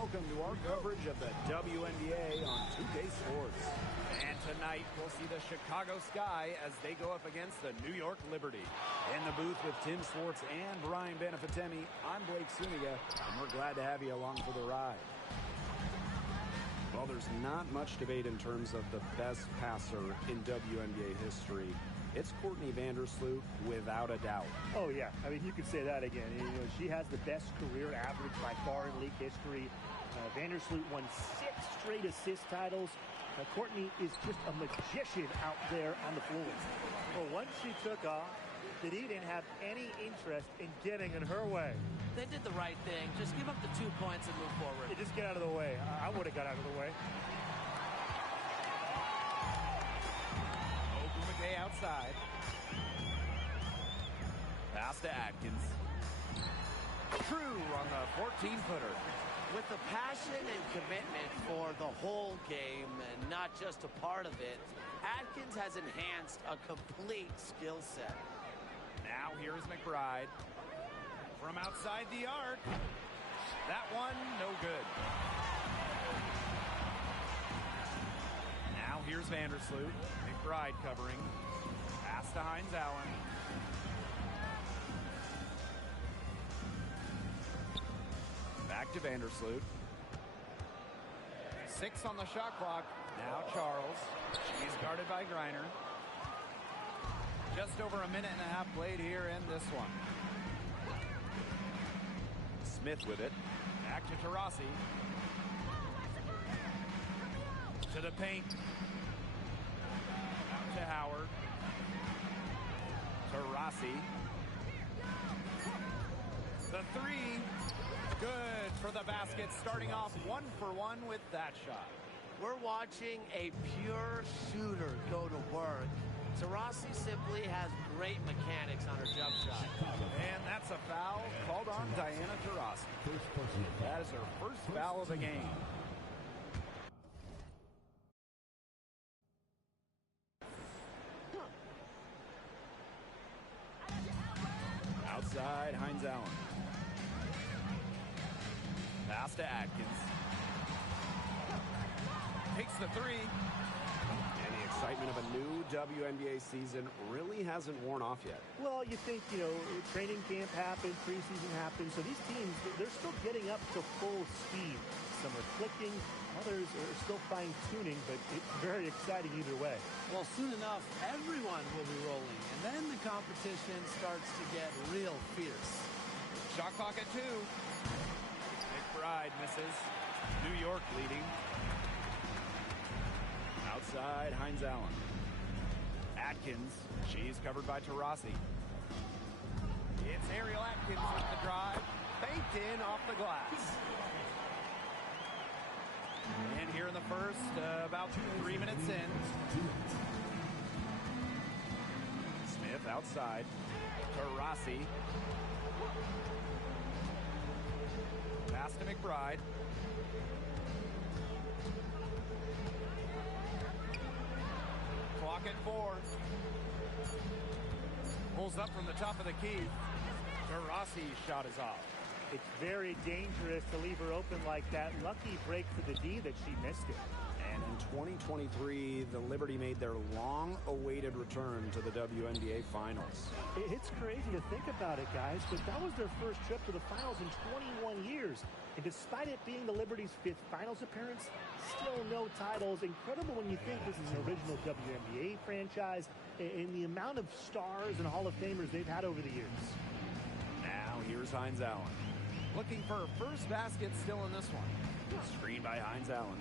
welcome to our coverage of the WNBA on 2K Sports. And tonight, we'll see the Shecagosky as they go up against the New York Liberty. In the booth with Tim Swartz and Brian Benefitemi, I'm Blake Suniga, and we're glad to have you along for the ride. Well, there's not much debate in terms of the best passer in WNBA history. It's Courtney Vandersloot, without a doubt. Oh, yeah. I mean, you could say that again. You know, she has the best career average by far in league history. Vandersloot won 6 straight assist titles. Courtney is just a magician out there on the floor. Well, once she took off, the D didn't have any interest in getting in her way. They did the right thing. Just give up the 2 points and move forward. Yeah, just get out of the way. I would have got out of the way. Ogumake outside. Pass to Atkins. True on the 14-footer. With the passion and commitment for the whole game and not just a part of it, Atkins has enhanced a complete skill set. Now here's McBride. From outside the arc. That one, no good. Now here's Vandersloot. McBride covering. Pass to Hines Allen. Back to Vandersloot. 6 on the shot clock. Now Charles. She's guarded by Griner. Just over a minute and a half played here in this one. Smith with it. Back to Taurasi. To the paint. Out to Howard. Taurasi. The 3. Good for the basket. Starting off 1 for 1 with that shot. We're watching a pure shooter go to work. Taurasi simply has great mechanics on her jump shot. And that's a foul called on Diana Taurasi. That is her first foul of the game. Outside, Hines Allen. Pass to Atkins. Takes the 3. And the excitement of a new WNBA season really hasn't worn off yet. Well, you think, training camp happened, preseason happened, so these teams, they're still getting up to full speed. Some are clicking, others are still fine-tuning, but it's very exciting either way. Well, soon enough, everyone will be rolling, and then the competition starts to get real fierce. Shot clock at 2. McBride misses. New York leading. Outside, Hines Allen. Atkins. She's covered by Taurasi. It's Ariel Atkins with the drive. Banked in off the glass. And here in the first, about 3 minutes in. Smith outside. Taurasi. Pass to McBride. Clock at 4. Pulls up from the top of the key. Taurasi's shot is off. It's very dangerous to leave her open like that. Lucky break for the D that she missed it. And in 2023, the Liberty made their long-awaited return to the WNBA Finals. It's crazy to think about it, guys, but that was their first trip to the Finals in 21 years. And despite it being the Liberty's 5th Finals appearance, still no titles. Incredible when you think this is an original WNBA franchise and the amount of stars and Hall of Famers they've had over the years. Now here's Hines Allen. Looking for her first basket still in this one. Screen by Hines Allen.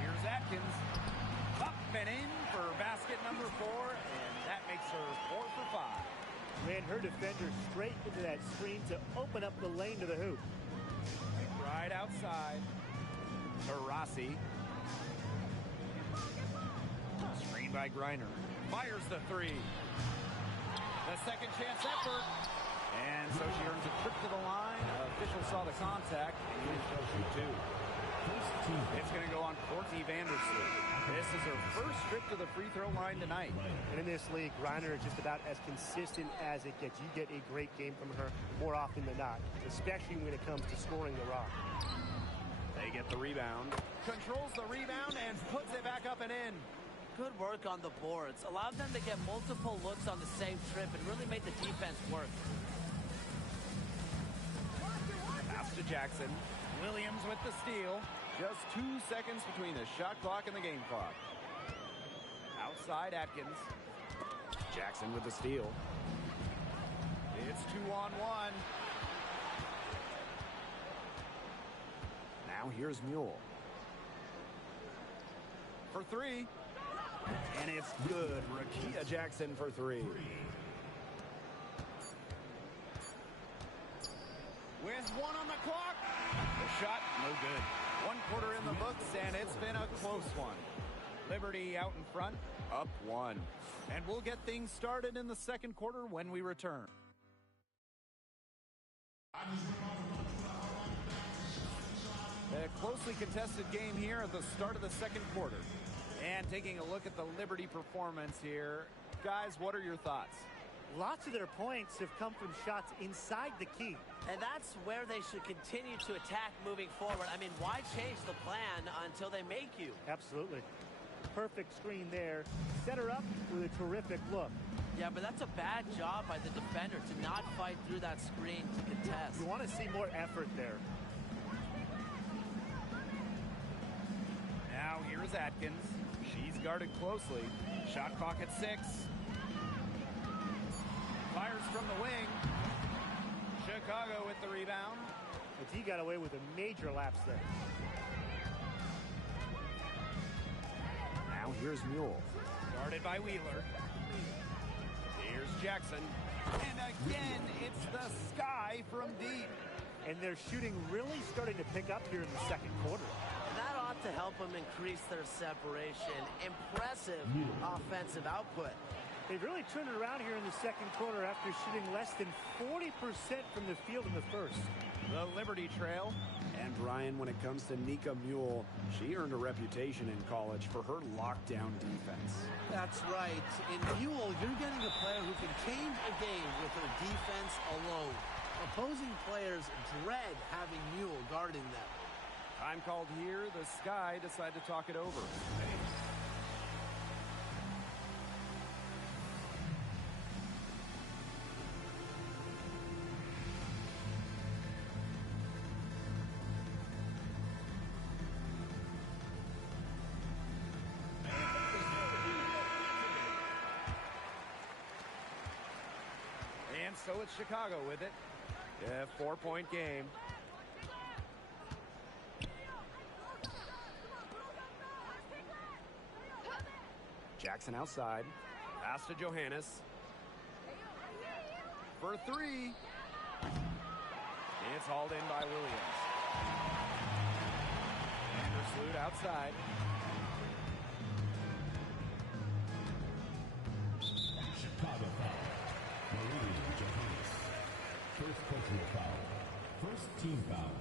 Here's Atkins. Up and in for basket number 4, and that makes her 4 for 5. Ran her defender straight into that screen to open up the lane to the hoop. Right outside. Taurasi. Screen by Griner. Fires the 3. The second chance effort. And so she earns a trip to the line. Official saw the contact, and she'll shoot 2. It's going to go on Courtney Vandersloot. This is her first trip to the free throw line tonight. And in this league, Griner is just about as consistent as it gets. You get a great game from her more often than not, especially when it comes to scoring the rock. They get the rebound. Controls the rebound and puts it back up and in. Good work on the boards. Allowed them to get multiple looks on the same trip and really made the defense work. Pass to Jackson. Williams with the steal. Just 2 seconds between the shot clock and the game clock. Outside Atkins. Jackson with the steal. It's 2-on-1. Now here's Mule. For three. And it's good. Rakia Jackson for three. With one on the clock. The shot, no good. 1 quarter in the books, and it's been a close one. Liberty out in front, up 1. And we'll get things started in the second quarter when we return. A closely contested game here at the start of the second quarter. And taking a look at the Liberty performance here. Guys, what are your thoughts? Lots of their points have come from shots inside the key. And that's where they should continue to attack moving forward. I mean, why change the plan until they make you? Absolutely. Perfect screen there. Set her up with a terrific look. Yeah, but that's a bad job by the defender to not fight through that screen to contest. You want to see more effort there. Now here's Atkins. She's guarded closely. Shot clock at 6. Fires from the wing. Chicago with the rebound. But he got away with a major lapse there. Now here's Mule. Guarded by Wheeler. Here's Jackson. And again, it's the Sky from deep. And their shooting really starting to pick up here in the second quarter. And that ought to help them increase their separation. Impressive offensive output. They've really turned it around here in the second quarter after shooting less than 40% from the field in the first. The Liberty trail. And Brian, when it comes to Nika Mule, she earned a reputation in college for her lockdown defense. That's right. In Mule, you're getting a player who can change a game with her defense alone. Opposing players dread having Mule guarding them. Time called here. The Sky decide to talk it over. And so it's Chicago with it. Yeah, 4-point game. Jackson outside. Pass to Johannes. For three. It's hauled in by Williams. Vandersloot outside. Chicago foul. Maria Johannes. First personal foul. First team foul.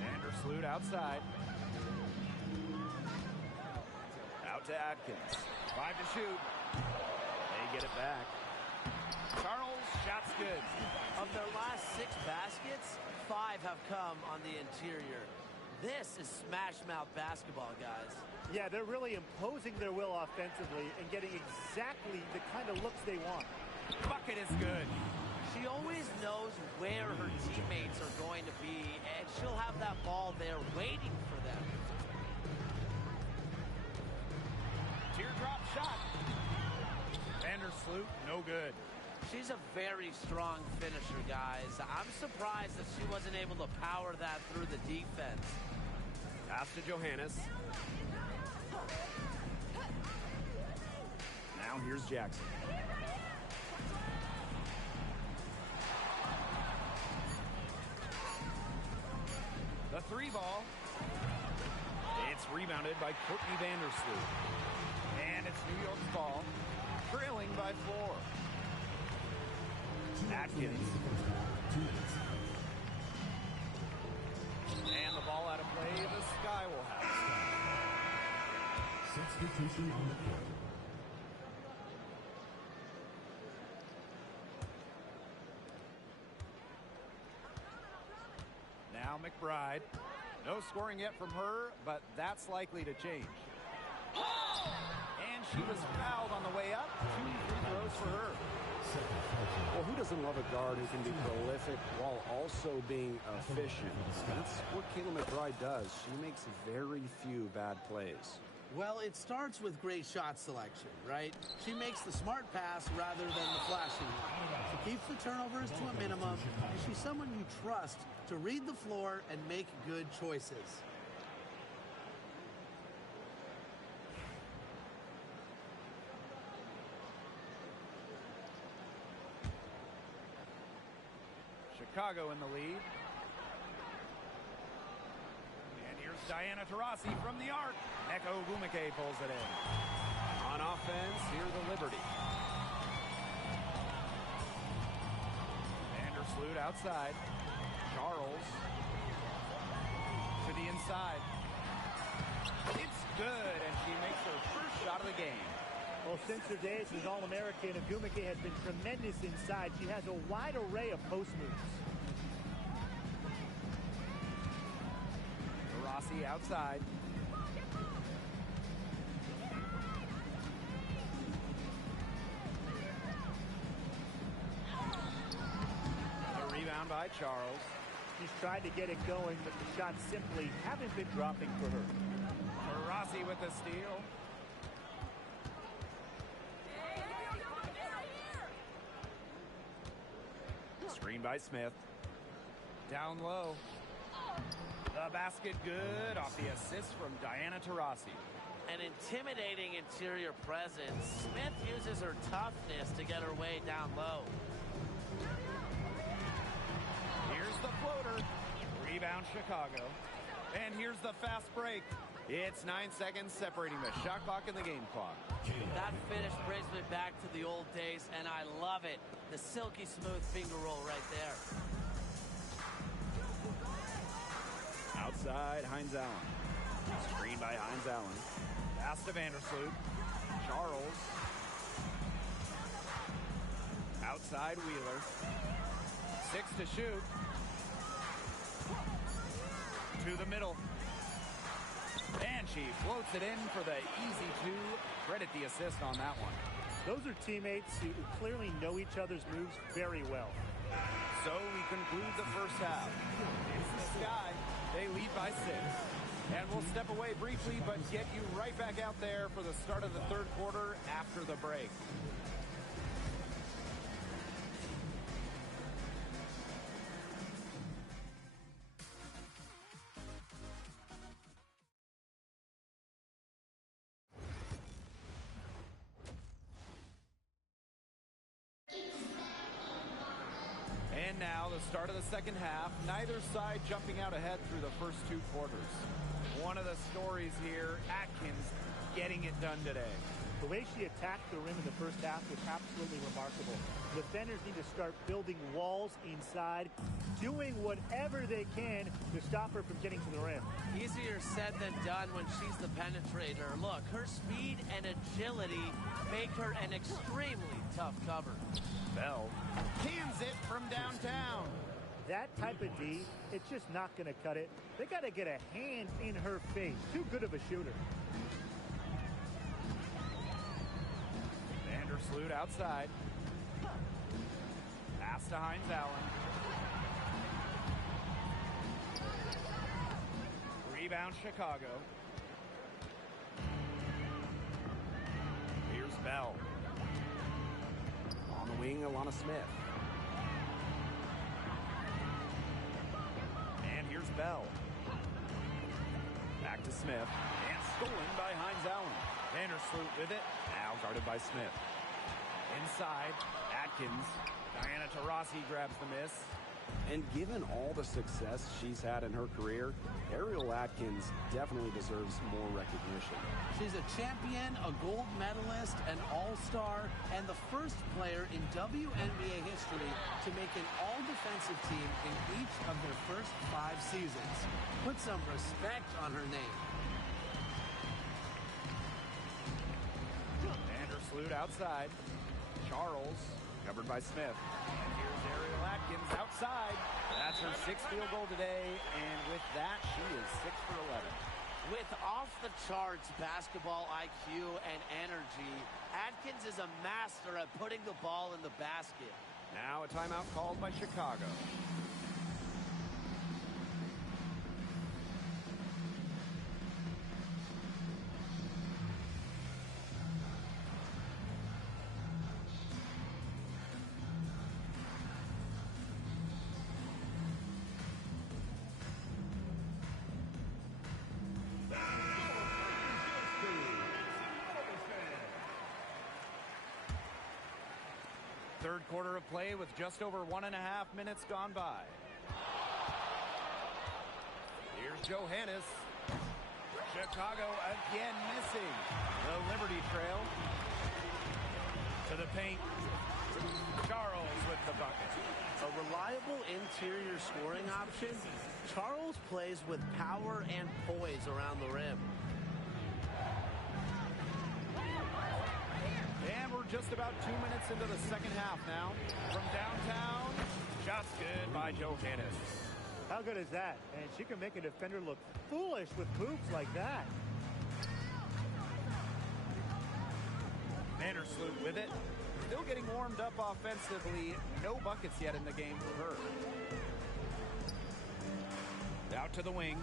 Vandersloot outside. Out to Atkins. 5 to shoot. They get it back. Charles, shot's good. Of their last 6 baskets, 5 have come on the interior. This is smash mouth basketball, guys. Yeah, they're really imposing their will offensively and getting exactly the kind of looks they want. Bucket is good. She always knows where her teammates are going to be, and she'll have that ball there waiting for them. Teardrop shot. Vandersloot, no good. She's a very strong finisher, guys. I'm surprised that she wasn't able to power that through the defense. Pass to Johannes. Now here's Jackson. The 3 ball. It's rebounded by Courtney Vandersloot. And it's New York's ball, trailing by 4. Atkins. And the ball out of play. The Sky will have it. Substitution on the court. Now McBride. No scoring yet from her, but that's likely to change. And she was fouled on the way up. 2 free throws for her. Well, who doesn't love a guard who can be prolific while also being efficient? That's what Kayla McBride does. She makes very few bad plays. Well, it starts with great shot selection, right? She makes the smart pass rather than the flashy one. She keeps the turnovers to a minimum, and she's someone you trust to read the floor and make good choices. Chicago in the lead. And here's Diana Taurasi from the arc. Neko Ogwumike pulls it in. On offense, here the Liberty. Vandersloot outside. Charles to the inside. It's good, and she makes her first shot of the game. Well, since her days as All-American, Ogwumike has been tremendous inside. She has a wide array of post moves. Rossi outside. A rebound by Charles. She's tried to get it going, but the shots simply haven't been dropping for her. Rossi with the steal. Screen by Smith. Down low. The basket good off the assist from Diana Taurasi. An intimidating interior presence. Smith uses her toughness to get her way down low. Here's the floater. Rebound Chicago. And here's the fast break. It's 9 seconds separating the shot clock and the game clock. That finish brings me back to the old days, and I love it. The silky smooth finger roll right there. Outside, Hines Allen. Screen by Hines Allen. Pass to Vandersloot. Charles. Outside, Wheeler. 6 to shoot. To the middle. And she floats it in for the easy 2. Credit the assist on that one. Those are teammates who clearly know each other's moves very well. So we conclude the first half. It's the Sky. They lead by 6. And we'll step away briefly, but get you right back out there for the start of the third quarter after the break. And now the start of the second half. Neither side jumping out ahead through the first 2 quarters. One of the stories here, Atkins getting it done today. The way she attacked the rim in the first half was absolutely remarkable. The defenders need to start building walls inside, doing whatever they can to stop her from getting to the rim. Easier said than done when she's the penetrator. Look, her speed and agility make her an extremely tough cover. Bell cans it from downtown. That type of D, it's just not going to cut it. They got to get a hand in her face. Too good of a shooter. Vandersloot outside. Pass to Hines Allen. Rebound Chicago. Here's Bell. On the wing, Alana Smith. And here's Bell. Back to Smith. And stolen by Hines Allen. Vandersloot with it. Now guarded by Smith. Inside, Atkins. Diana Taurasi grabs the miss. And given all the success she's had in her career, Ariel Atkins definitely deserves more recognition. She's a champion, a gold medalist, an all-star, and the first player in WNBA history to make an all-defensive team in each of their first 5 seasons. Put some respect on her name. Vandersloot outside. Charles covered by Smith. And here's Ariel Atkins outside. That's her 6th field goal today, and with that, she is 6 for 11. With off-the-charts basketball IQ and energy, Atkins is a master at putting the ball in the basket. Now a timeout called by Chicago. Third quarter of play with just over 1.5 minutes gone by. Here's Johannes. Chicago again missing the Liberty trail. To the paint. Charles with the bucket. A reliable interior scoring option. Charles plays with power and poise around the rim. And we're just about 2 minutes into the second half now. From downtown, shots good by Johannes. How good is that? And she can make a defender look foolish with moves like that. Vandersloot with it. Still getting warmed up offensively. No buckets yet in the game for her. Out to the wing.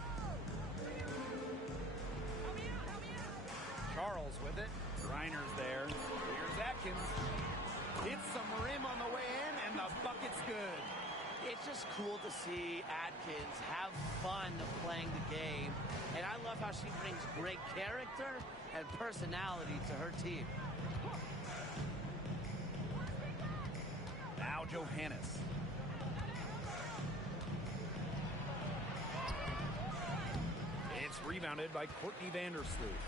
Charles with it. Reiner's there. Here's Atkins. Hits some rim on the way in, and the bucket's good. It's just cool to see Atkins have fun playing the game. And I love how she brings great character and personality to her team. Now Johannes. It's rebounded by Courtney Vandersloot.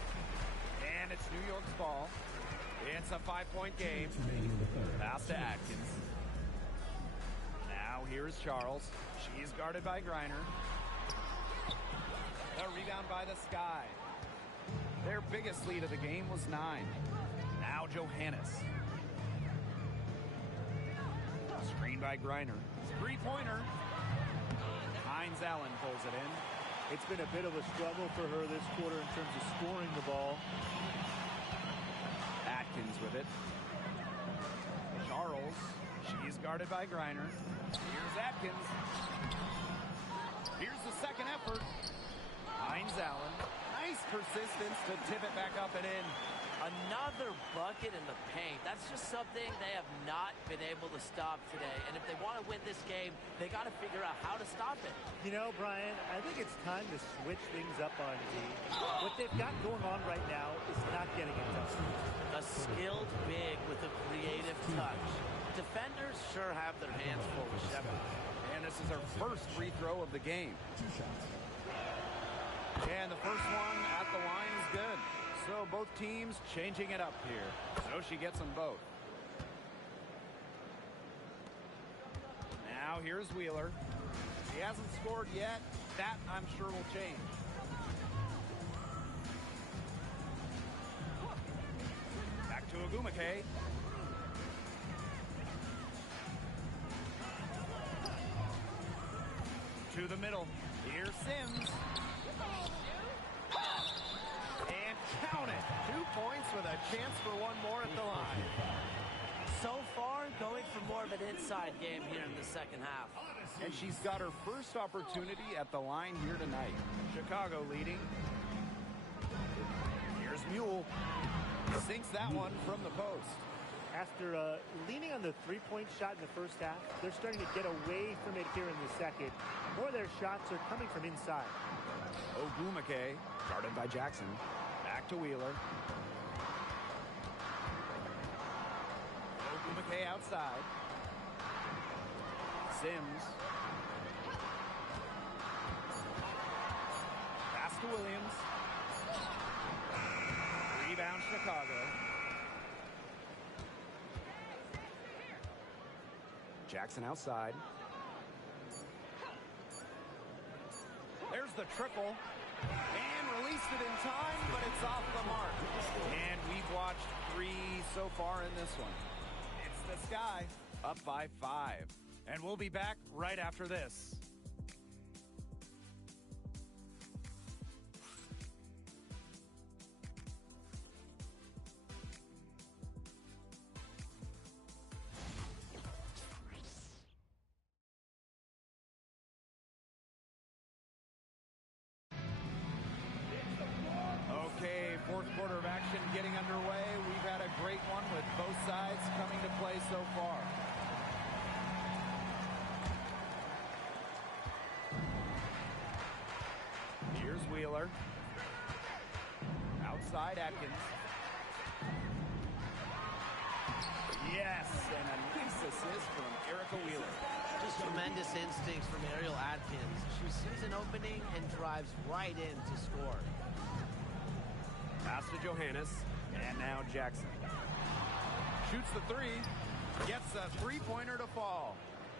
And it's New York's ball. It's a 5-point game. Pass to Atkins. Now here's Charles. She's guarded by Greiner. The rebound by the Sky. Their biggest lead of the game was 9. Now Johannes. Screen by Greiner. 3-pointer. Hines Allen pulls it in. It's been a bit of a struggle for her this quarter in terms of scoring the ball. Atkins with it. Charles. She's guarded by Greiner. Here's Atkins. Here's the second effort. Hines Allen. Nice persistence to tip it back up and in. Another bucket in the paint. That's just something they have not been able to stop today. And if they want to win this game, they got to figure out how to stop it. You know, Brian, I think it's time to switch things up on D. What they've got going on right now is not getting it done. A skilled big with a creative touch. Defenders sure have their hands full with Shepard. And this is her first free throw of the game. And the first one at the line is good. So both teams changing it up here. So she gets them both. Now here's Wheeler. She hasn't scored yet. That, I'm sure, will change. Back to Ogumake. To the middle. Here's Sims. And count it. 2 points with a chance for one more at the line. So far, going for more of an inside game here in the second half. And she's got her first opportunity at the line here tonight. Chicago leading. Here's Mule. Sinks that one from the post. After leaning on the three-point shot in the first half, they're starting to get away from it here in the second. More of their shots are coming from inside. Ogumake, guarded by Jackson. Back to Wheeler. Ogumake outside. Sims. Jackson outside. There's the triple. And released it in time, but it's off the mark. And we've watched 3 so far in this one. It's the Sky up by 5. And we'll be back right after this. Okay, fourth quarter of action getting underway. We've had a great one with both sides coming to play so far. Here's Wheeler. Outside Atkins. Yes, and a nice assist from Erica Wheeler. Just tremendous instincts from Ariel Atkins. She sees an opening and drives right in to score. Pass to Johannes. And now Jackson. Shoots the 3. Gets a three-pointer to fall.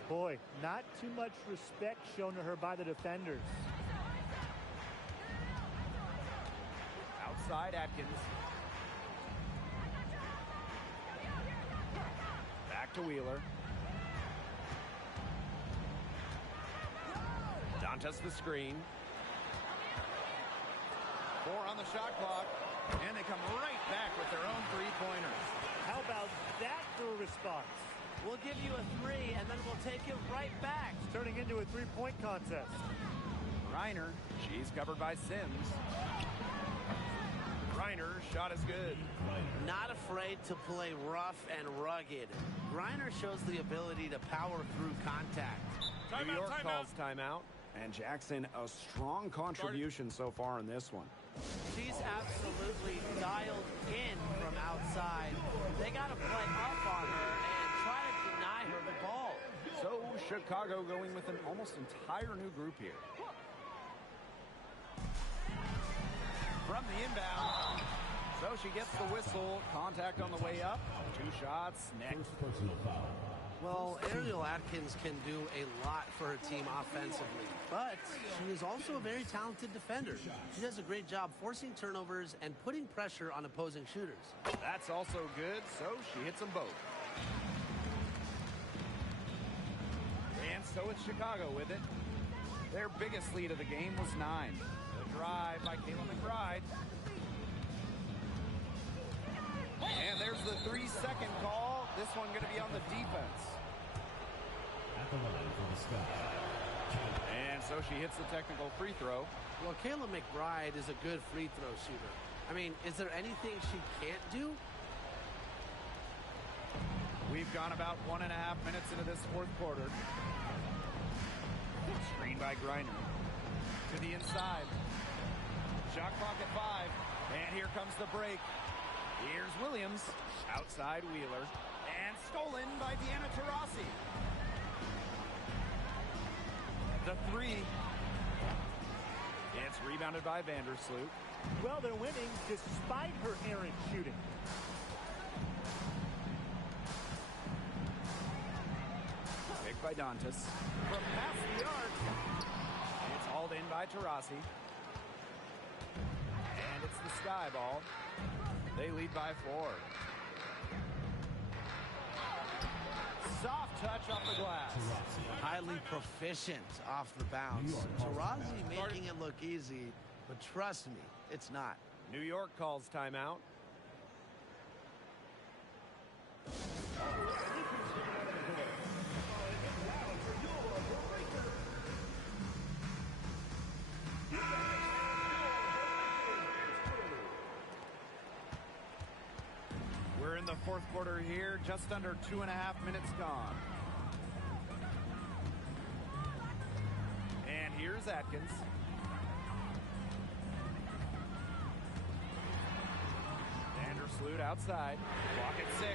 Boy, not too much respect shown to her by the defenders. Outside Atkins. Back to Wheeler. Dantas the screen. 4 on the shot clock. And they come right back with their own three-pointers. How about that for a response? We'll give you a 3, and then we'll take it right back. It's turning into a three-point contest. Reiner, she's covered by Sims. Reiner, shot is good. Not afraid to play rough and rugged. Reiner shows the ability to power through contact. New York calls timeout. And Jackson, a strong contribution so far in this one. She's absolutely dialed in from outside. They got to play up on her and try to deny her the ball. So Chicago going with an almost entire new group here. From the inbound. So she gets the whistle. Contact on the way up. 2 shots next. First personal foul. Well, Ariel Atkins can do a lot for her team offensively, but she is also a very talented defender. She does a great job forcing turnovers and putting pressure on opposing shooters. That's also good, so she hits them both. And so it's Chicago with it. Their biggest lead of the game was 9. The drive by Kayla McBride. And there's the 3-second call. This one going to be on the defense. At the line for the Sky. And so she hits the technical free throw. Well, Kayla McBride is a good free throw shooter. I mean, is there anything she can't do? We've gone about 1.5 minutes into this fourth quarter. Screen by Griner. To the inside. Shot clock at 5. And here comes the break. Here's Williams. Outside Wheeler. And stolen by Deanna Taurasi. The 3. It's rebounded by Vandersloot. Well, they're winning despite her errant shooting. Picked by Dantas. From past the arc. It's hauled in by Taurasi. And it's the Sky ball. They lead by 4. Soft touch off the glass. Highly proficient off the bounce. Taurasi making it look easy, but trust me, it's not. New York calls timeout. We're in the fourth quarter here, just under 2.5 minutes gone. And here's Atkins. Vandersloot outside. Clock at 6.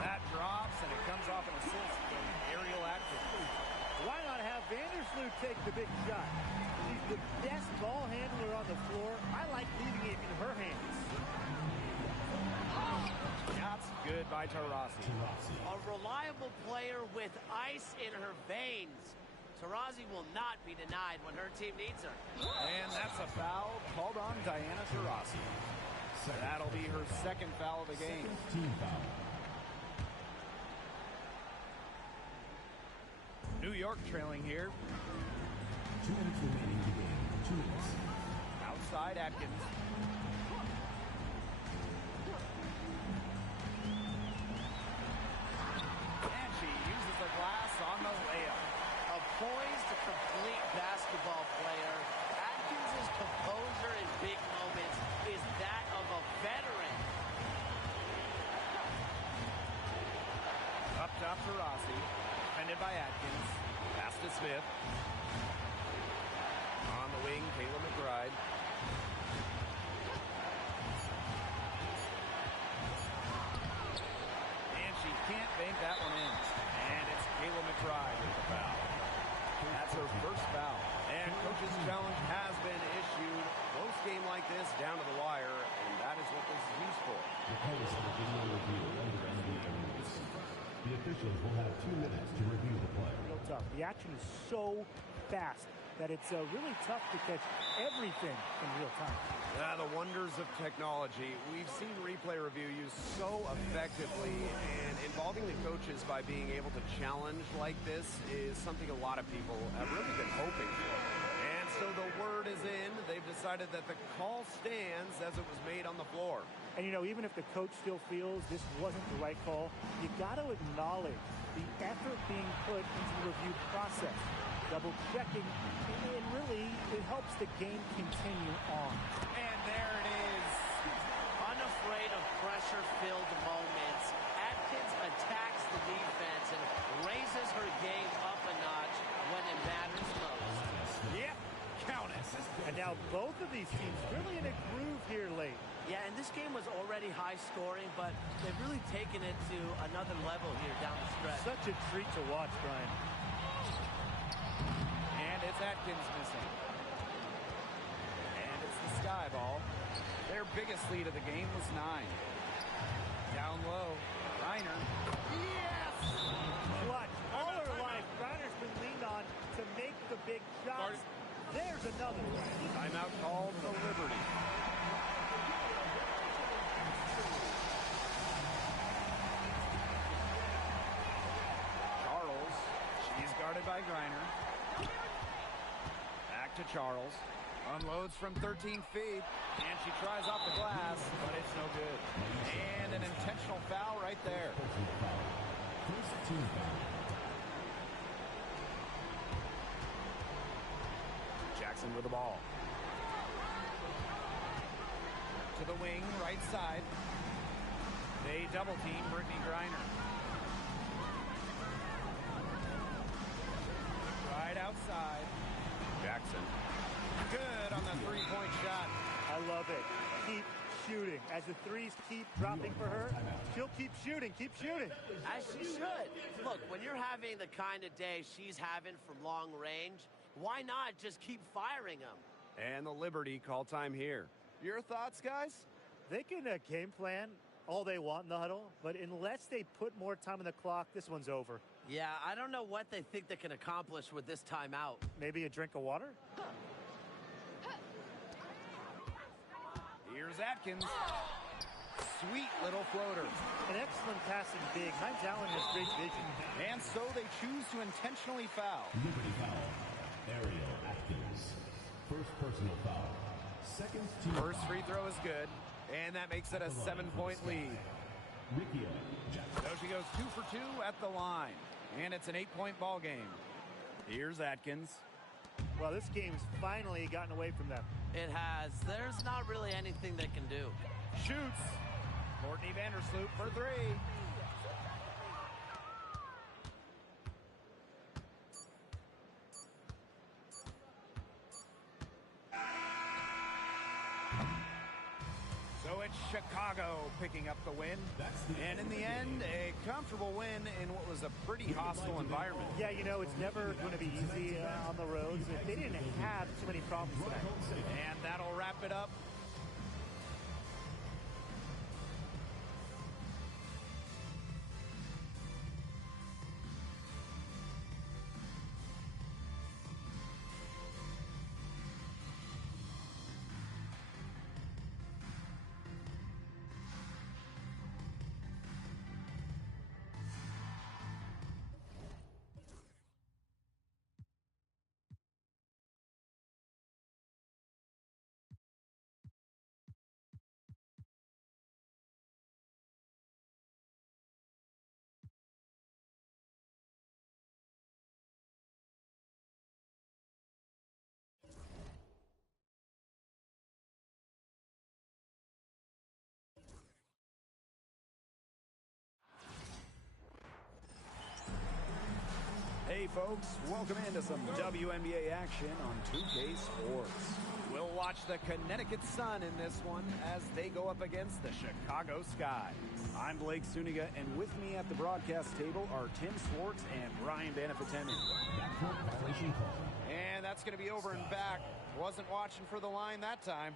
That drops, and it comes off an assist from Ariel Atkins. Why not have Vandersloot take the big shot? She's the best ball handler on the floor. I like leaving it in her hands. Shots good by by Taurasi. A reliable player with ice in her veins. Taurasi will not be denied when her team needs her. And that's a foul called on Diana Taurasi. That'll be her second foul of the game. Team foul. New York trailing here. 2 minutes remaining in the game. 2 minutes. Outside Atkins. And she uses the glass on the layup. A poised, complete basketball player. Atkins' composure in big moments is that of a veteran. Up top to Rossi. Defended by Atkins. Pass to Smith. On the wing, Kayla McBride. And she can't bank that one in. And it's Kayla McBride with the foul. That's her first foul. And coach's challenge has been issued. Close game like this down to the wire, and that is what this is used for. The players have a video review under NBA rules. The officials will have 2 minutes to review the play. Real tough. The action is so fast that it's really tough to catch everything in real time. The wonders of technology. We've seen replay review used so effectively, and involving the coaches by being able to challenge like this is something a lot of people have really been hoping for. And so the word is in. They've decided that the call stands as it was made on the floor. And, you know, even if the coach still feels this wasn't the right call, you got to acknowledge the effort being put into the review process. Double checking, and really, it helps the game continue on. And there it is. Unafraid of pressure-filled moments, Atkins attacks the defense and raises her game up a notch when it matters most. Yep, count it. And now both of these teams really in a groove here late. Yeah, and this game was already high scoring, but they've really taken it to another level here down the stretch. Such a treat to watch, Brian. And it's Atkins missing. And it's the Sky Ball. Their biggest lead of the game was 9. Down low, Reiner. Yes! Clutch. All her life, Reiner's been leaned on to make the big shots. There's another one. Timeout called the Liberty. Charles, she's guarded by Greiner. Back to Charles. Unloads from 13 feet, and she tries off the glass, but it's no good. And an intentional foul right there. First team foul. Jackson with the ball. To the wing, right side. They double team Brittany Griner. Right outside. Jackson. Good on the three-point shot. I love it. Keep shooting. As the threes keep dropping for her, she'll keep shooting. Keep shooting. As she should. Look, when you're having the kind of day she's having from long range, why not just keep firing them? And the Liberty call time here. Your thoughts, guys? They can game plan all they want in the huddle, but unless they put more time on the clock, this one's over. Yeah, I don't know what they think they can accomplish with this timeout. Maybe a drink of water? Here's Atkins. Sweet little floater. An excellent passing big. Hines Allen has great vision. And so they choose to intentionally foul. Liberty foul. Ariel Atkins. First personal foul. Second team First foul. free throw is good, and that makes it a 7-point lead. Ricky Jackson. So she goes 2 for 2 at the line, and it's an 8-point ball game. Here's Atkins. Well, this game's finally gotten away from them. It has. There's not really anything they can do. Shoots. Courtney Vandersloot for 3. So it's Chicago picking up the win. And in the end, a comfortable win in what was a pretty hostile environment. Yeah, you know, it's never going to be easy on the roads. They didn't have too many problems tonight. And that'll wrap it up. folks. Welcome into some WNBA action on 2K Sports. We'll watch the Connecticut Sun in this one as they go up against the Chicago Sky. I'm Blake Suniga, and with me at the broadcast table are Tim Swartz and Brian Banafitemi. And that's going to be over and back. Wasn't watching for the line that time.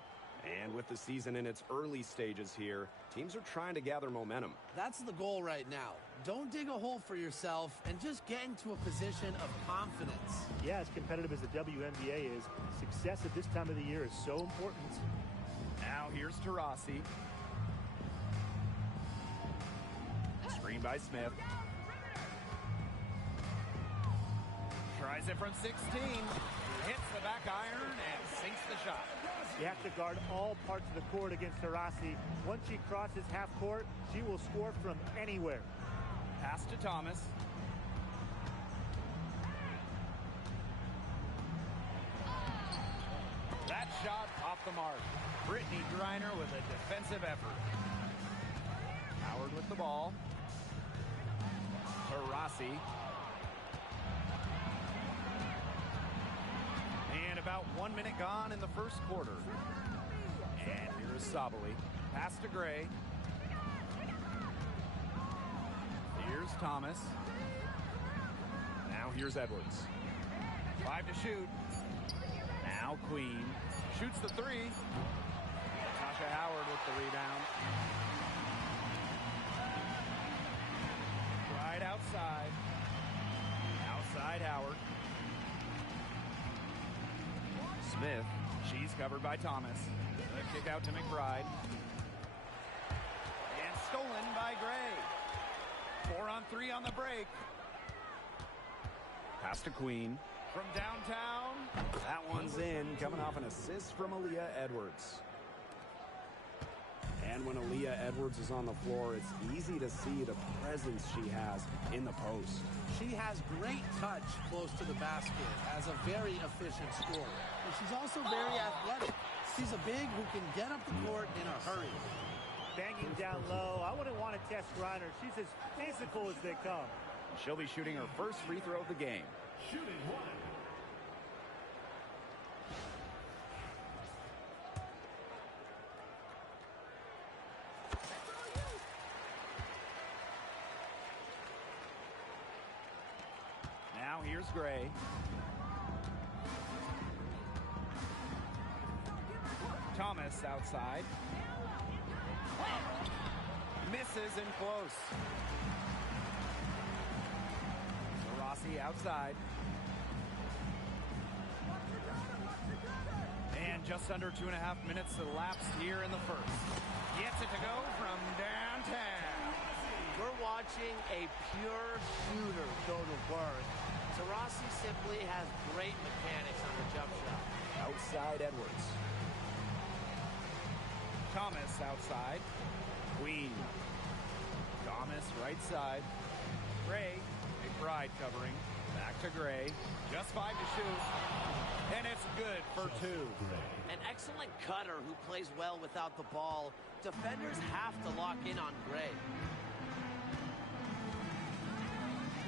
And with the season in its early stages here, teams are trying to gather momentum. That's the goal right now. Don't dig a hole for yourself and just get into a position of confidence. Yeah, as competitive as the WNBA is, success at this time of the year is so important. Now here's Taurasi. Screen by Smith. Tries it from 16. Hits the back iron and sinks the shot. You have to guard all parts of the court against Taurasi. Once she crosses half court, she will score from anywhere. Pass to Thomas. That shot off the mark. Brittany Griner with a defensive effort. Howard with the ball. Taurasi. And about 1 minute gone in the first quarter. And here is Sabali. Pass to Gray. Here's Thomas. Now here's Edwards. 5 to shoot. Now Queen. Shoots the three. Natasha Howard with the rebound. Right outside. Outside Howard. Smith. She's covered by Thomas. The kick out to McBride. And stolen by Gray. 4 on 3 on the break. Pass to Queen. From downtown. That one's in, coming off an assist from Aaliyah Edwards. And when Aaliyah Edwards is on the floor, it's easy to see the presence she has in the post. She has great touch close to the basket as a very efficient scorer. And she's also very athletic. She's a big who can get up the court in a hurry. Banging down low. I wouldn't want to test Griner. She's as physical as they come. She'll be shooting her first free throw of the game. Shooting one. Now here's Gray. Thomas outside. Misses in close. Rossi outside. And just under 2.5 minutes elapsed here in the first. Gets it to go from downtown. We're watching a pure shooter go to work. Taurasi simply has great mechanics on her jump shot. Outside Edwards. Thomas outside. Queen. Thomas right side. Gray. McBride covering. Back to Gray. Just 5 to shoot. And it's good for 2. An excellent cutter who plays well without the ball. Defenders have to lock in on Gray.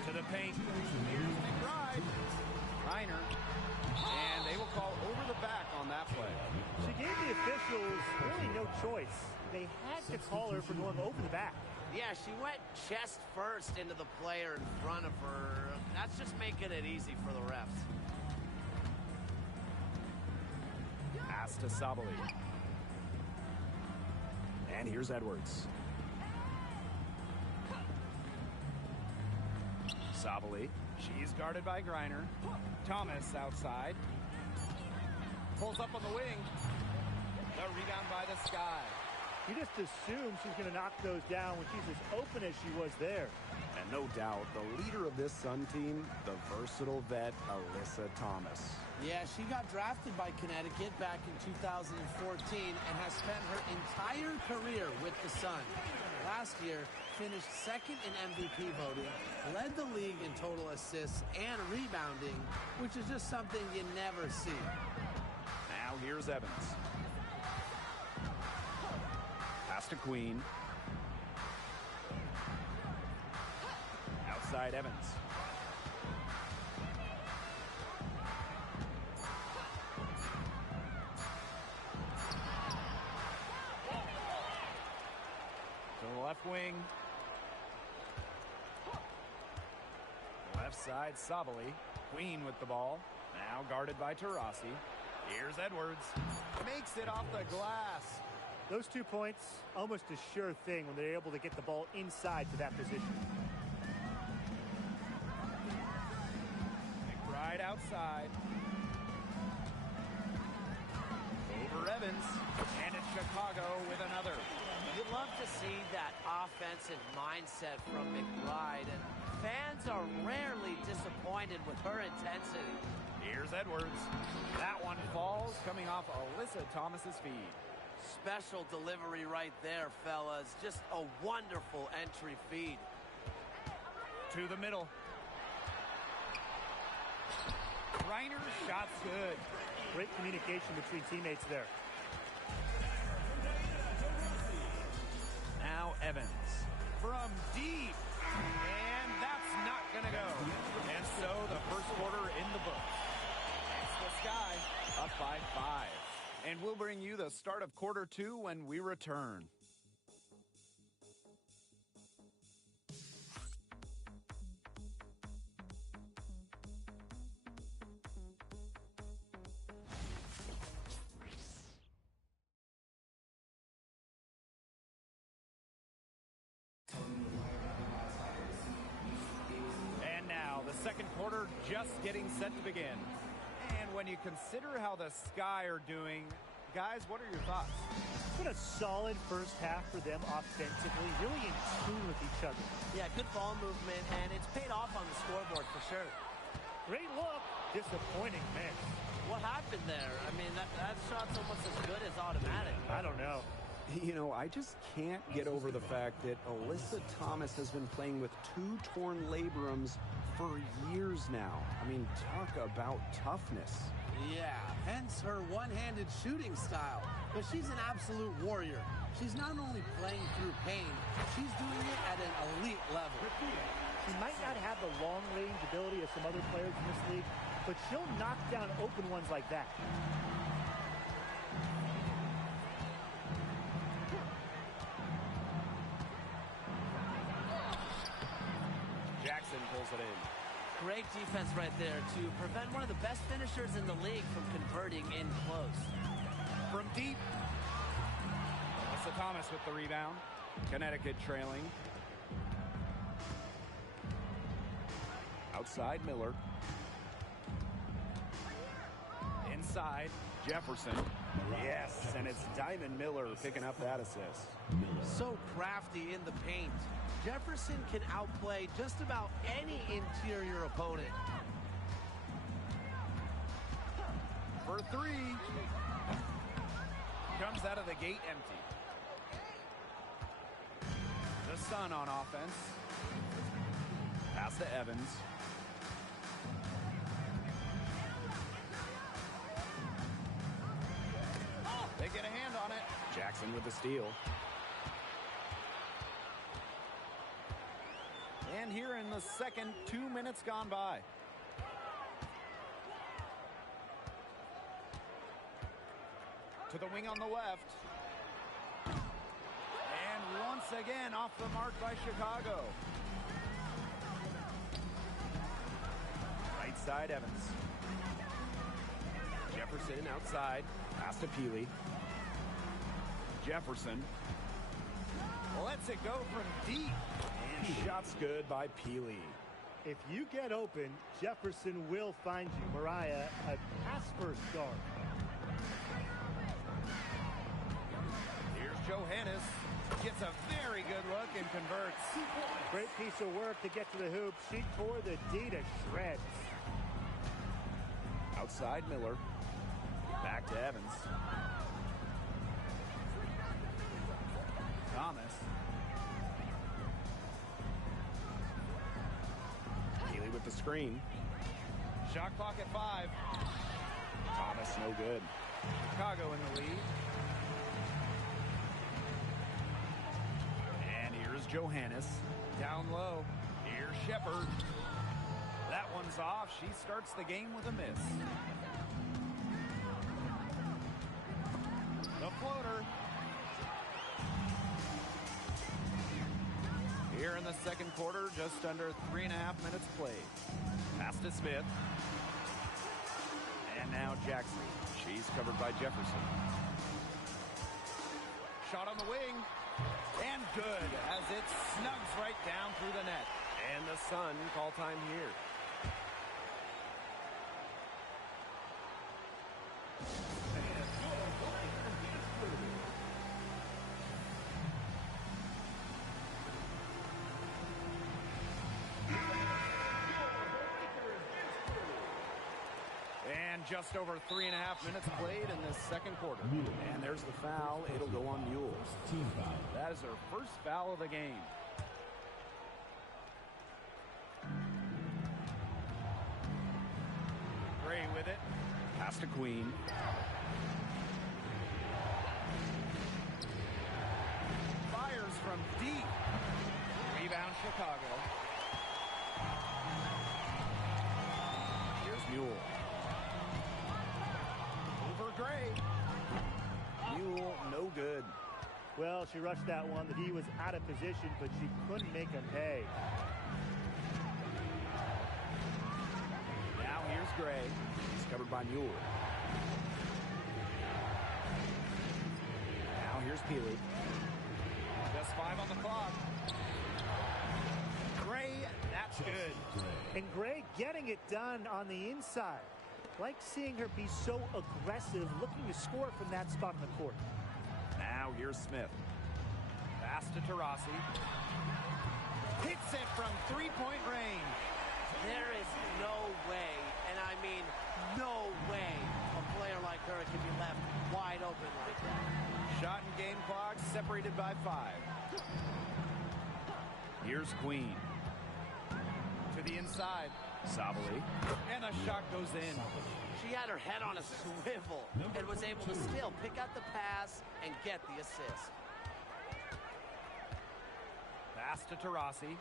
To the paint. Here's McBride. Reiner. And they will call over the back on that play. She gave the officials really no choice. They had to call her for going over the back. Yeah, she went chest first into the player in front of her. That's just making it easy for the refs. Pass to Sabali. And here's Edwards. Sabali. She's guarded by Griner. Thomas outside. Pulls up on the wing. The rebound by the Sky. You just assume she's going to knock those down when she's as open as she was there. And no doubt, the leader of this Sun team, the versatile vet, Alyssa Thomas. Yeah, she got drafted by Connecticut back in 2014 and has spent her entire career with the Sun. Last year, finished second in MVP voting, led the league in total assists and rebounding, which is just something you never see. Now here's Evans. Pass to Queen. Outside Evans. side, Savali. Queen with the ball. Now guarded by Taurasi. Here's Edwards. Makes it off the glass. Those 2 points, almost a sure thing when they're able to get the ball inside to that position. McBride outside. Over Evans. And it's Chicago with another. You love to see that offensive mindset from McBride, and fans are rarely disappointed with her intensity. Here's Edwards. That one falls, coming off Alyssa Thomas's feed. Special delivery right there, fellas. Just a wonderful entry feed. To the middle. Reiner's shot's good. Great communication between teammates there. Now Evans from deep. And that's not going to go. And so the first quarter in the books. It's the Sky up by 5. And we'll bring you the start of quarter 2 when we return. And now the second quarter just getting set to begin. And when you consider how the Sky are doing, guys, what are your thoughts? It's been a solid first half for them offensively, really in tune with each other. Yeah, good ball movement, and it's paid off on the scoreboard for sure. Great look, disappointing miss. What happened there? I mean, that shot's almost as good as automatic. I don't know. You know, I just can't get over the fact that Alyssa Thomas has been playing with 2 torn labrums for years now. I mean, talk about toughness. Yeah, hence her one-handed shooting style. But she's an absolute warrior. She's not only playing through pain, she's doing it at an elite level. She might not have the long-range ability of some other players in this league, but she'll knock down open ones like that. Jackson pulls it in. Great defense right there to prevent one of the best finishers in the league from converting in close. From deep. Alyssa Thomas with the rebound. Connecticut trailing. Outside Miller. Inside Jefferson. Yes, and it's Diamond Miller picking up that assist. So crafty in the paint. Jefferson can outplay just about any interior opponent. For 3. Comes out of the gate empty. The Sun on offense. Pass to Evans. They get a hand on it. Jackson with the steal. And here in the second, 2 minutes gone by. To the wing on the left. And once again off the mark by Chicago. Right side Evans. Jefferson outside. Pass to Peely. Jefferson lets it go from deep. And shot's good by Peely. If you get open, Jefferson will find you. Mariah, a pass-first guard. Here's Johannes. Gets a very good look and converts. Great piece of work to get to the hoop. She tore the D to shreds. Outside Miller. Back to Evans. Thomas. Healy with the screen. Shot clock at 5. Thomas no good. Chicago in the lead. And here's Johannes. Down low. Here's Shepard. That one's off. She starts the game with a miss. The floater. Here in in the second quarter, just under 3.5 minutes played. Pass to Smith. And now Jackson. She's covered by Jefferson. Shot on the wing. And good, as it snugs right down through the net. And the Sun call time here. And just over 3.5 minutes played in this second quarter. And there's the foul. It'll go on Mule. Team foul. That is her first foul of the game. Gray with it. Pass to Queen. Fires from deep. Rebound Chicago. Here's Mule. Over Gray. Mule, no good. Well, she rushed that one. The D was out of position, but she couldn't make him pay. Now here's Gray. He's covered by Mule. Now here's Peely. Just 5 on the clock. Gray, that's good. And Gray getting it done on the inside. Like seeing her be so aggressive, looking to score from that spot in the court. Now here's Smith. Pass to Taurasi. Hits it from three-point range. There is no way, and I mean no way, a player like her can be left wide open like that. Shot and game clock separated by 5. Here's Queen. To the inside. Savali. And the shot goes in. She had her head on a swivel and was able to still pick out the pass and get the assist. Pass to Taurasi.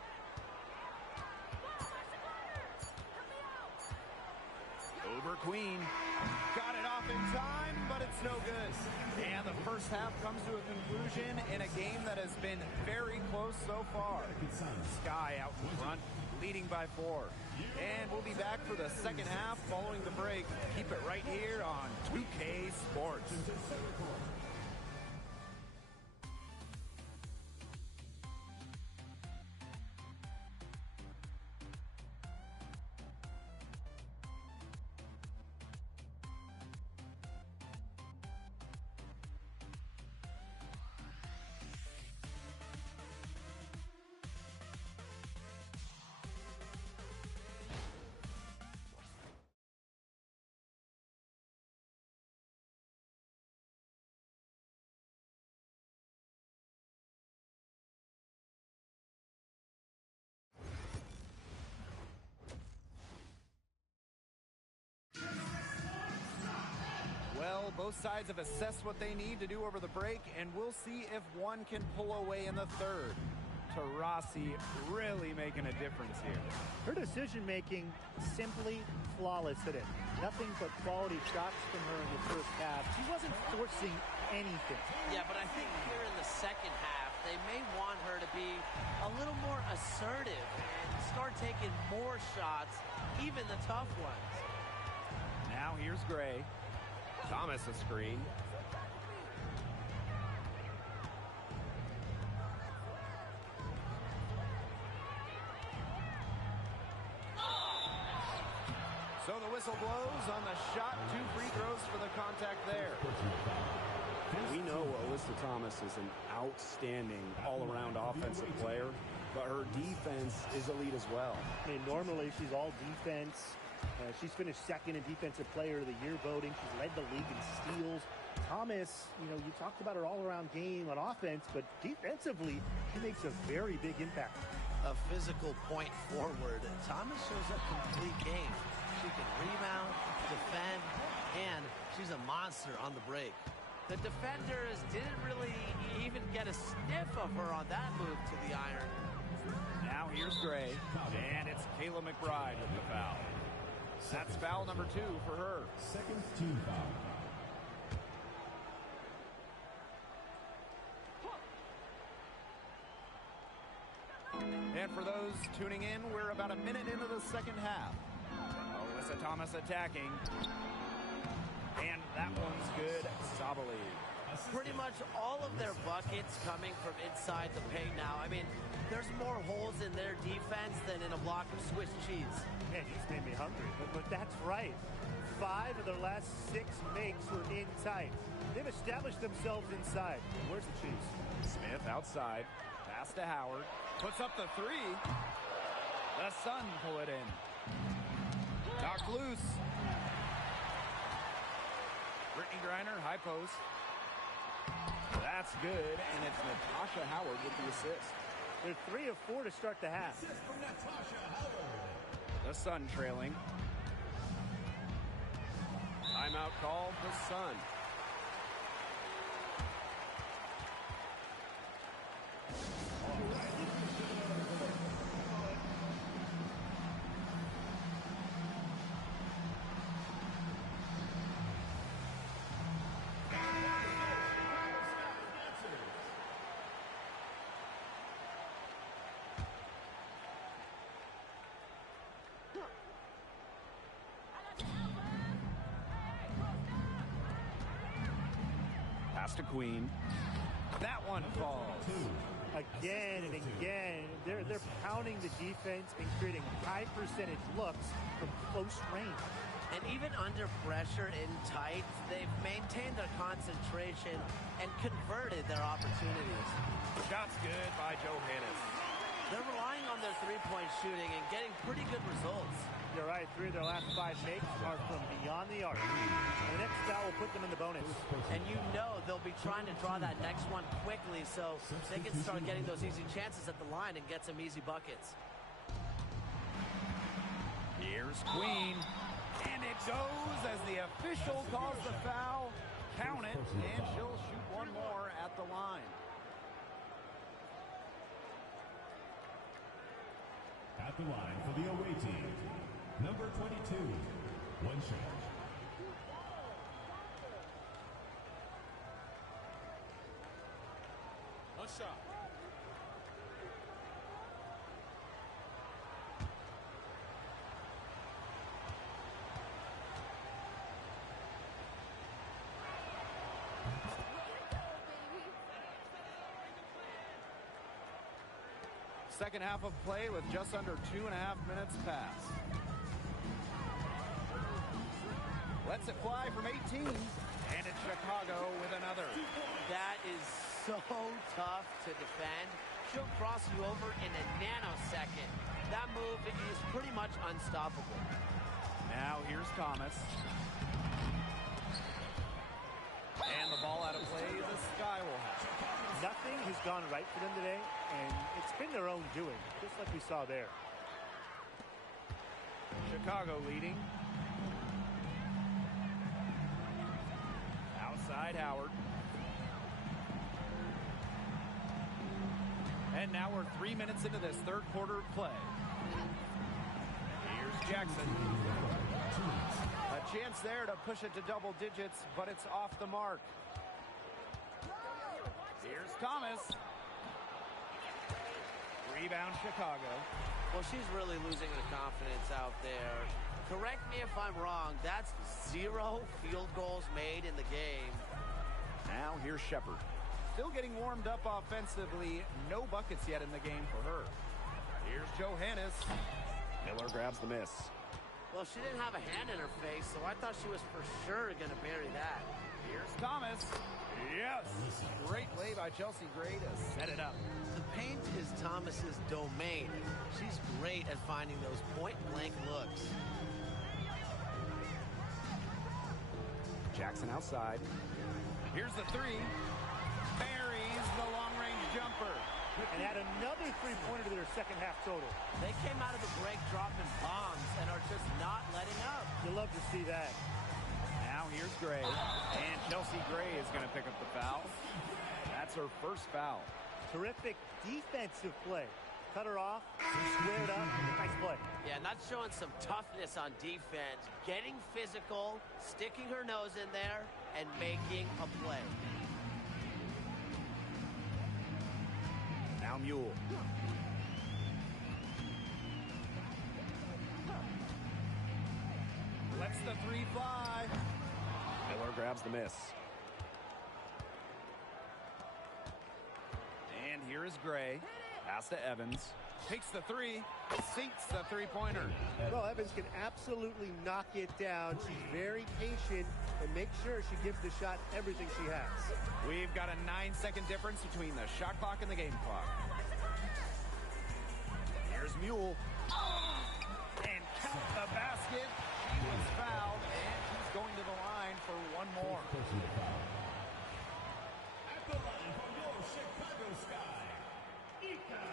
Over Queen. Got it off in time, but it's no good. And the first half comes to a conclusion in a game that has been very close so far. Sky out in front, leading by 4. And we'll be back for the second half following the break. Keep it right here on 2K Sports. Well, both sides have assessed what they need to do over the break, and we'll see if one can pull away in the third. Taurasi really making a difference here. Her decision-making simply flawless today. Nothing but quality shots from her in the first half. She wasn't forcing anything. Yeah, but I think here in the second half, they may want her to be a little more assertive and start taking more shots, even the tough ones. Now here's Gray. Thomas a screen. So the whistle blows on the shot. 2 free throws for the contact there. We know Alyssa Thomas is an outstanding all-around offensive player, but her defense is elite as well. I mean, normally she's all defense. She's finished second in Defensive Player of the Year voting. She's led the league in steals. Thomas, you know, you talked about her all-around game on offense, but defensively, she makes a very big impact. A physical point forward. Thomas shows up complete game. She can rebound, defend, and she's a monster on the break. The defenders didn't really even get a sniff of her on that move to the iron. Now here's Gray, and it's Kayla McBride with the foul. That's foul number 2 for her. Second team foul. And for those tuning in, we're about a minute into the second half. Alyssa Thomas attacking. And that one's good. Sabali. Pretty much all of their buckets coming from inside the paint now. I mean, there's more holes in their defense than in a block of Swiss cheese. Man, you just made me hungry. But that's right. 5 of their last 6 makes were inside. They've established themselves inside. Where's the cheese? Smith outside. Pass to Howard. Puts up the 3. The Sun pull it in. Knocked loose. Brittany Griner, high post. That's good, and it's Natasha Howard with the assist. They're 3 of 4 to start the half. The Sun trailing. Timeout called, the Sun. Pass to Queen. That one falls. Again and again, they're pounding the defense and creating high percentage looks from close range. And even under pressure in tight, they've maintained their concentration and converted their opportunities. Shot's good by Johannes. They're relying on their three-point shooting and getting pretty good results. You're right, 3 of their last 5 makes are from beyond the arc. And the next foul will put them in the bonus. And you know they'll be trying to draw that next one quickly so they can start getting those easy chances at the line and get some easy buckets. Here's Queen. And it goes as the official calls the foul. Count it, and she'll shoot one more at the line. At the line for the away team, number 22, one shot. One shot. Second half of play with just under 2.5 minutes passed. Lets it fly from 18. And it's Chicago with another. That is so tough to defend. She'll cross you over in a nanosecond. That move is pretty much unstoppable. Now here's Thomas. And the ball out of play, the Sky will have it. Nothing has gone right for them today, and it's been their own doing, just like we saw there. Chicago leading. Outside Howard. And now we're 3 minutes into this third quarter of play. Here's Jackson. A chance there to push it to double digits, but it's off the mark. Here's Thomas. Rebound Chicago. Well, she's really losing her confidence out there. Correct me if I'm wrong. That's 0 field goals made in the game. Now here's Shepard. Still getting warmed up offensively. No buckets yet in the game for her. Here's Johannes. Miller grabs the miss. Well, she didn't have a hand in her face, so I thought she was for sure going to bury that. Here's Thomas. Yes! Great play by Chelsea Gray to set it up. The paint is Thomas's domain. She's great at finding those point-blank looks. Jackson outside. Here's the 3. Buries the long-range jumper. And add another three-pointer to their second half total. They came out of the break dropping bombs and are just not letting up. You love to see that. Now here's Gray. And Chelsea Gray is going to pick up the foul. That's her first foul. Terrific defensive play. Cut her off, squared up, nice play. Yeah, not showing some toughness on defense. Getting physical, sticking her nose in there, and making a play. Now Mule. three fly. Miller grabs the miss. And here is Gray. Pass to Evans. Takes the three. Sinks the three-pointer. Well, Evans can absolutely knock it down. She's very patient and make sure she gives the shot everything she has. We've got a 9-second difference between the shot clock and the game clock. Here's Mule. And count the basket. She was fouled, and she's going to the line for one more. Personal foul. At the line for your Chicago Sky, Ika.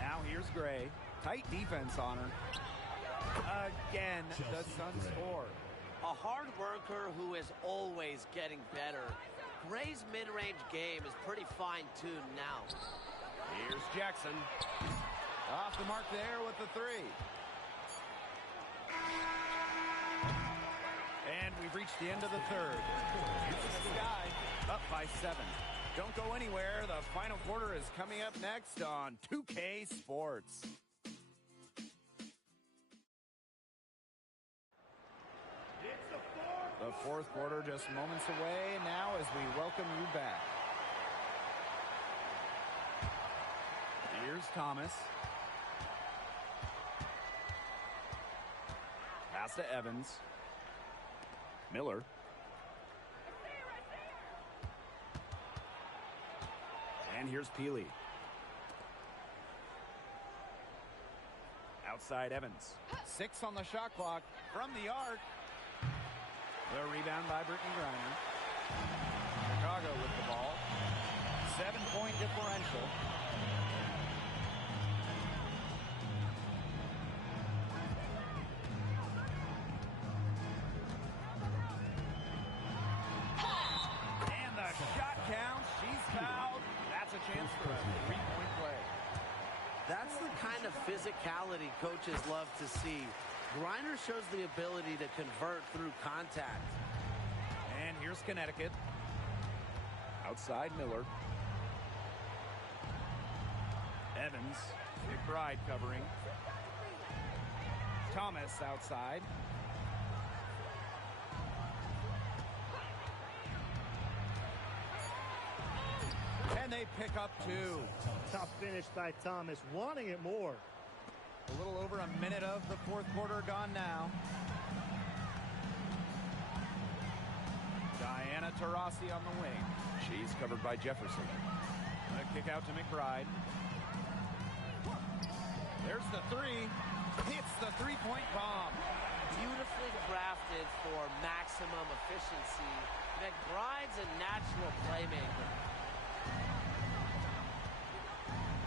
Now here's Gray. Tight defense on her. Again, the Suns score. A hard worker who is always getting better. Gray's mid-range game is pretty fine-tuned now. Here's Jackson. Off the mark there with the three. And we've reached the end of the third. Sky up by 7. Don't go anywhere. The final quarter is coming up next on 2K Sports. The fourth quarter just moments away now as we welcome you back. Here's Thomas. Pass to Evans. Miller. And here's Peely. Outside Evans. 6 on the shot clock from the arc. The rebound by Brittany Griner. Chicago with the ball. 7-point differential. And the shot counts. She's fouled. That's a chance for a 3-point play. That's the kind of physicality coaches love to see. Griner shows the ability to convert through contact. And here's Connecticut. Outside Miller. Evans. McBride covering. Thomas outside. And they pick up 2. Tough finish by Thomas, wanting it more. A little over a minute of the fourth quarter gone now. Diana Taurasi on the wing. She's covered by Jefferson. A kick out to McBride. There's the three. Hits the three-point bomb. Beautifully crafted for maximum efficiency. McBride's a natural playmaker.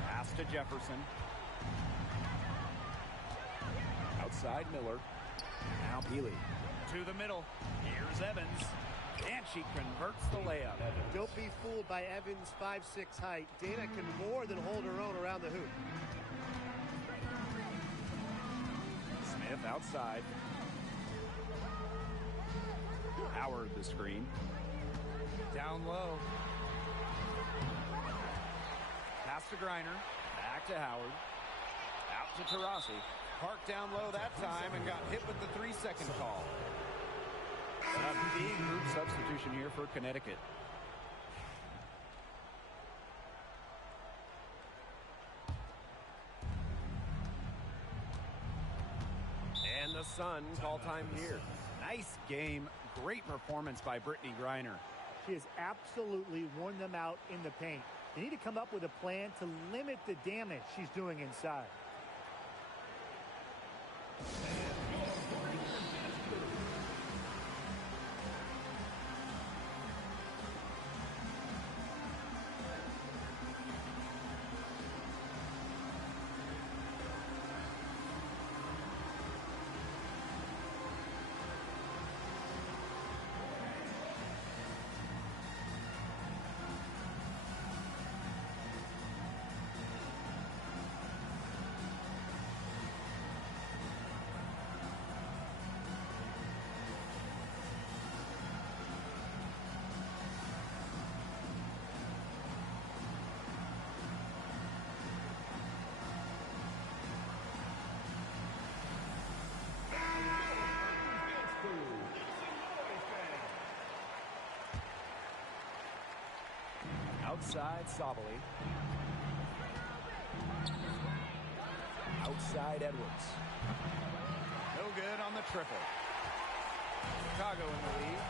Pass to Jefferson. Outside Miller. Now Peely. To the middle. Here's Evans. And she converts the layup. Don't be fooled by Evans' 5'6" height. Dana can more than hold her own around the hoop. Smith outside. Howard the screen. Down low. Pass to Griner. Back to Howard. Out to Taurasi. Parked down low that time and got hit with the 3-second call. A big group substitution here for Connecticut. And the Sun call time here. Nice game. Great performance by Brittany Griner. She has absolutely worn them out in the paint. They need to come up with a plan to limit the damage she's doing inside. Outside, Sabali. Outside, Edwards. No good on the triple. Chicago in the lead.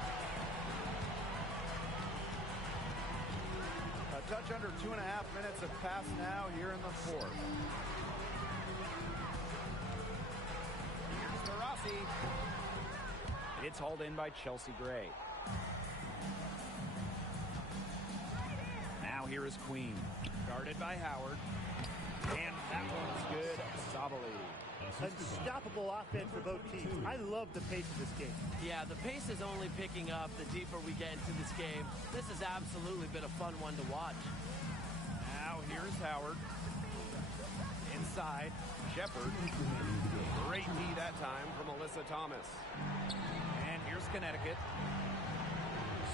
A touch under 2.5 minutes have passed now here in the fourth. Here's to Rossi. It's hauled in by Chelsea Gray. Now here is Queen. Guarded by Howard. And that one's good. Sabali. Unstoppable offense for both teams. I love the pace of this game. Yeah, the pace is only picking up the deeper we get into this game. This has absolutely been a fun one to watch. Now here's Howard. Inside, Shepard. Great D that time from Alyssa Thomas. And here's Connecticut.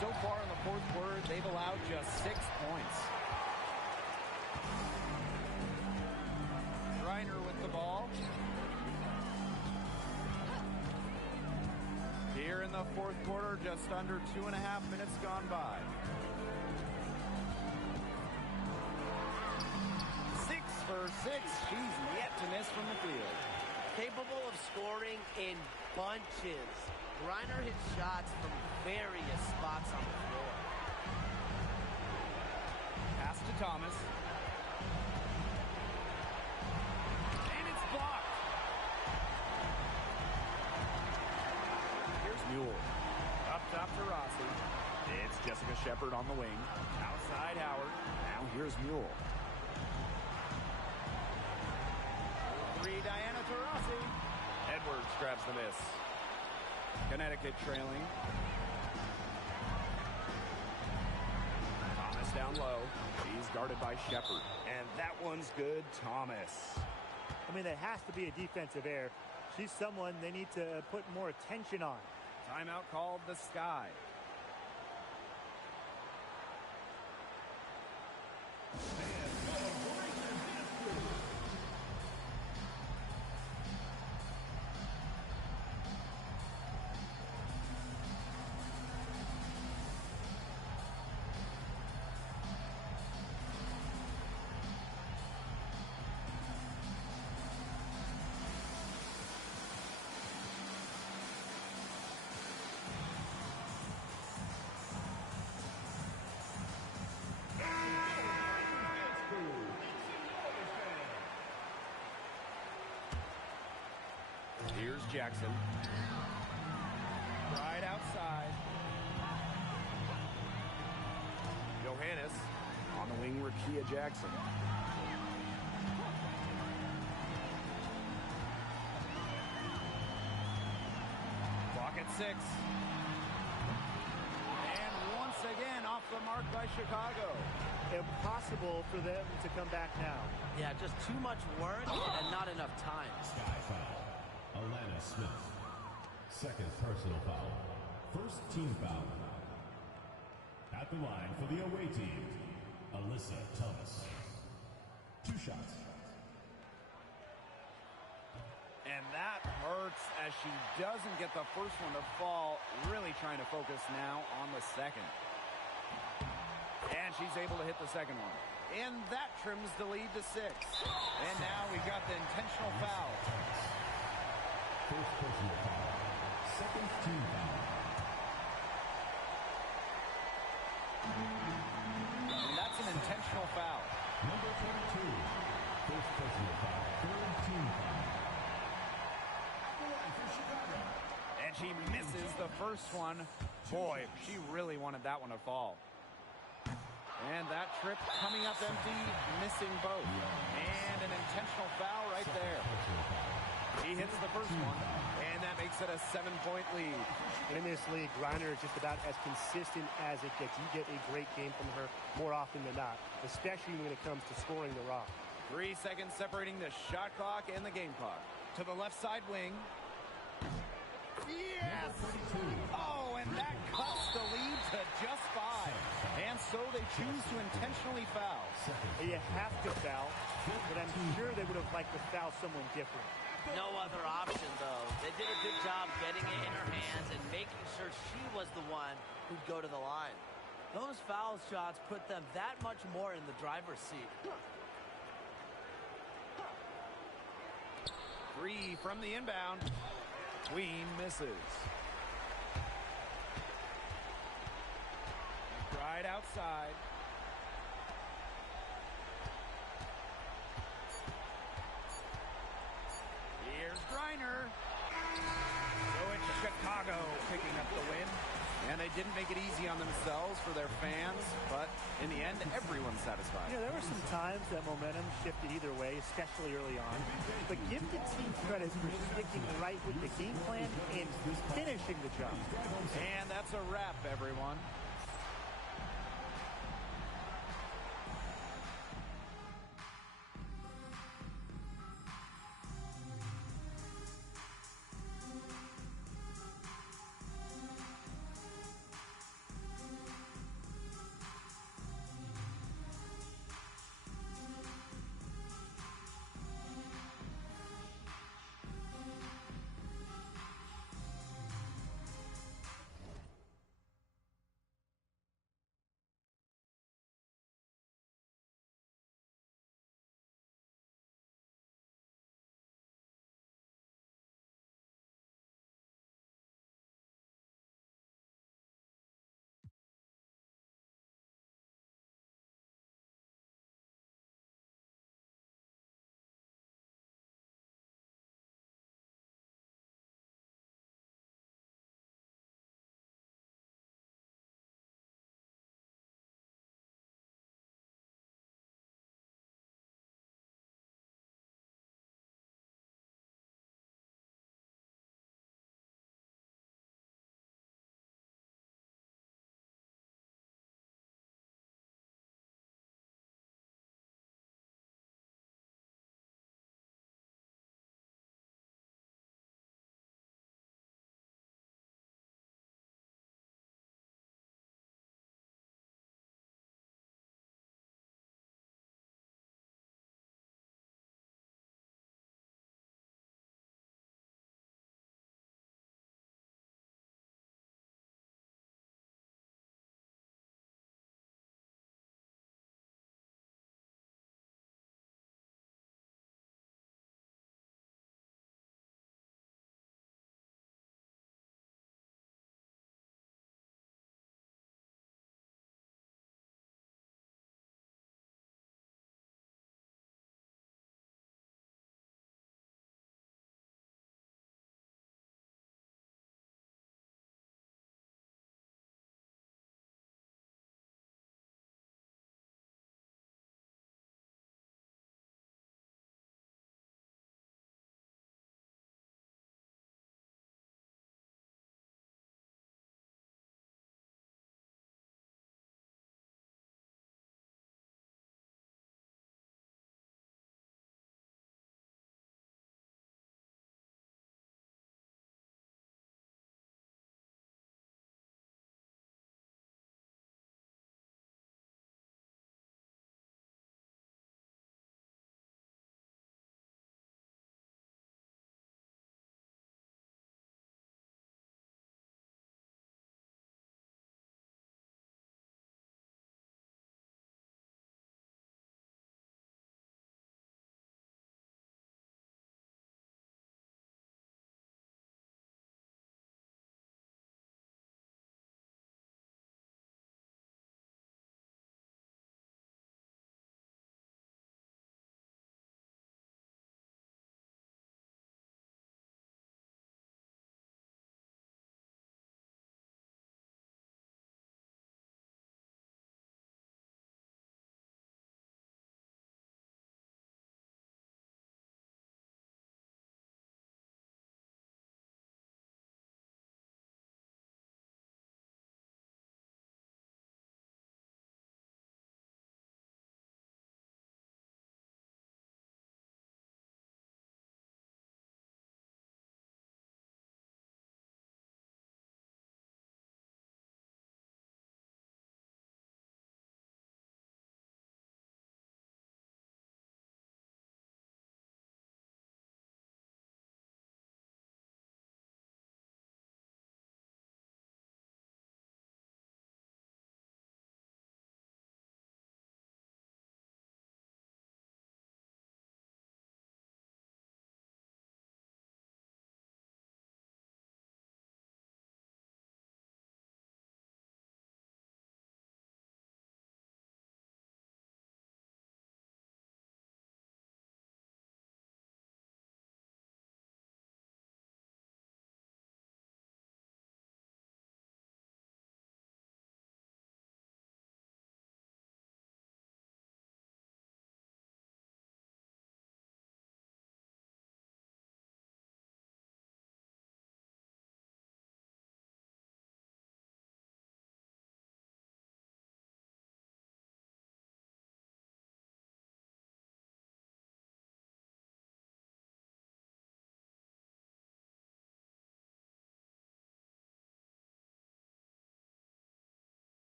So far in the fourth quarter, they've allowed just 6 points. Reiner with the ball. Here in the fourth quarter, just under 2.5 minutes gone by. 6 for 6. She's yet to miss from the field. Capable of scoring in bunches. Reiner hits shots from various spots on the floor. Pass to Thomas. And it's blocked. Here's Mule. Up top to Rossi. It's Jessica Shepard on the wing. Outside Howard. Now here's Mule. 3, Diana Taurasi. Edwards grabs the miss. Connecticut trailing. Thomas down low. She's guarded by Shepard. And that one's good, Thomas. I mean, that has to be a defensive error. She's someone they need to put more attention on. Timeout called the Sky. Here's Jackson. Right outside. Johannes on the wing, Rakia Jackson. Clock at 6. And once again off the mark by Chicago. Impossible for them to come back now. Yeah, just too much work and not enough time. Sky foul. Alana Smith. Second personal foul. First team foul. At the line for the away team, Alyssa Thomas. 2 shots. And that hurts as she doesn't get the first one to fall. Really trying to focus now on the second. And she's able to hit the second one. And that trims the lead to 6. And now we've got the intentional foul. First personal foul. Second team foul. And that's an intentional foul. Number 22. First personal foul. Third team foul. At the line for Chicago. And she misses the first one. Boy, she really wanted that one to fall. And that trip coming up empty, missing both. And an intentional foul right there. He hits the first one, and that makes it a 7-point lead. In this league, Reiner is just about as consistent as it gets. You get a great game from her more often than not, especially when it comes to scoring the rock. 3 seconds separating the shot clock and the game clock. To the left side wing. Yes! Oh, and that cuts the lead to just 5. And so they choose to intentionally foul. You have to foul, but I'm sure they would have liked to foul someone different. No other option, though. They did a good job getting it in her hands and making sure she was the one who'd go to the line. Those foul shots put them that much more in the driver's seat. 3 from the inbound. Queen misses. Right outside. Here's Griner. So it's Chicago picking up the win. And they didn't make it easy on themselves for their fans, but in the end, everyone's satisfied. Yeah, there were some times that momentum shifted either way, especially early on. But give the team credit for sticking right with the game plan and finishing the job. And that's a wrap, everyone.